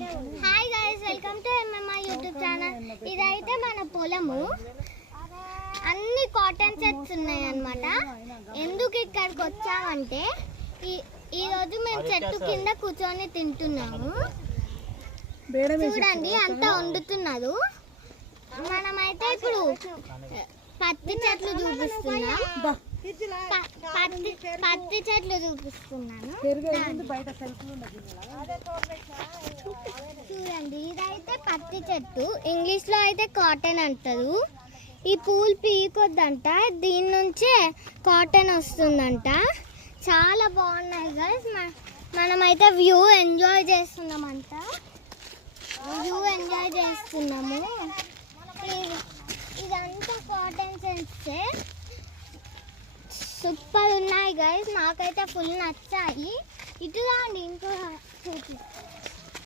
Hi guys, welcome to MMR YouTube channel. ఇదైతే మన పొలము. అన్ని కాటన్ సెట్స్ ఉన్నాయి అన్నమాట. ఎందుకు ఇక్కడికి వచ్చామంటే ఈరోజు మేము చెట్టు కింద కూర్చొని తింటున్నాము. చూడండి అంతా వండుతున్నారు. మనమైతే ఇప్పుడు పత్తి చెట్లు చూపిస్తున్నాం. పత్తి చెట్లు చూపిస్తున్నాను. చూడండి, ఇదైతే పత్తి చెట్టు. ఇంగ్లీష్ లో అయితే కాటన్ అంటారు. ఈ పూలు పీకొద్దంట, దీని నుంచే కాటన్ వస్తుందంట. చాలా బాగున్నాయి గైస్. మనమైతే వ్యూ ఎంజాయ్ చేస్తున్నామంట. వ్యూ ఎంజాయ్ చేస్తున్నాము. ఇదంతా కాటన్ సెట్సే. సూపర్ ఉన్నాయి గైస్. నాకైతే ఫుల్ నచ్చాయి. ఇటు రాండి, ఇంకో